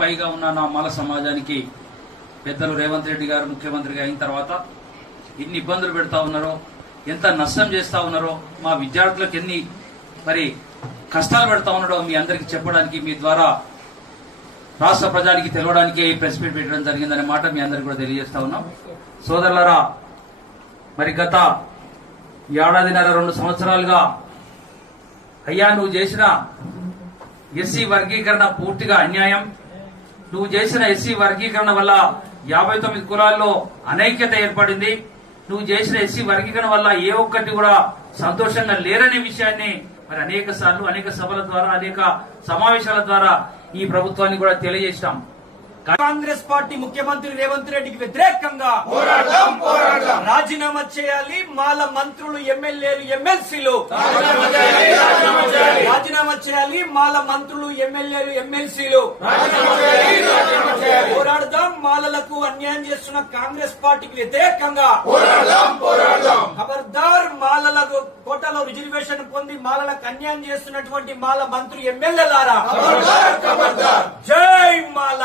పైగా ఉన్న నా మాల సమాజానికి పెద్దలు రేవంత్ రెడ్డి గారు ముఖ్యమంత్రిగా అయిన తర్వాత ఎన్ని ఇబ్బందులు పెడతా ఉన్నారో, ఎంత నష్టం చేస్తా ఉన్నారో, మా విద్యార్థులకు ఎన్ని కష్టాలు పెడతా ఉన్నారో మీ అందరికి చెప్పడానికి, మీ ద్వారా రాష్ట్ర ప్రజానికి తెలవడానికి ఈ ప్రెస్ మీట్ పెట్టడం జరిగిందనే మాట మీ అందరికి కూడా తెలియజేస్తా ఉన్నాం. సోదరులారా, గత ఏడాదిన్నర 2 సంవత్సరాలుగా అయ్యా నువ్వు చేసిన ఎస్సీ వర్గీకరణ పూర్తిగా అన్యాయం. నువ్వు చేసిన ఎస్సీ వర్గీకరణ వల్ల 59 కులాల్లో అనైక్యత ఏర్పడింది. నువ్వు చేసిన ఎస్సీ వర్గీకరణ వల్ల ఏ ఒక్కటి కూడా సంతోషంగా లేరనే విషయాన్ని అనేక సార్లు అనేక సభల ద్వారా అనేక సమావేశాల ద్వారా ఈ ప్రభుత్వాన్ని కూడా తెలియజేశాం. కాంగ్రెస్ పార్టీ ముఖ్యమంత్రి రేవంత్ రెడ్డికి వ్యతిరేకంగా రాజీనామా చేయాలి. మాల మంత్రులు, ఎమ్మెల్యేలు, ఎమ్మెల్సీలు రాజీనామా చేయాలి. మాల మంత్రులు, ఎమ్మెల్యేలు, ఎమ్మెల్సీలు పోరాడదాం. మాలలకు అన్యాయం చేస్తున్న కాంగ్రెస్ పార్టీకి వ్యతిరేకంగా ఖబర్దార్. మాలలకు కోటాలో రిజర్వేషన్ పొంది మాలలకు అన్యాయం చేస్తున్నటువంటి మాల మంత్రులు, ఎమ్మెల్యేలారా, జై మాల.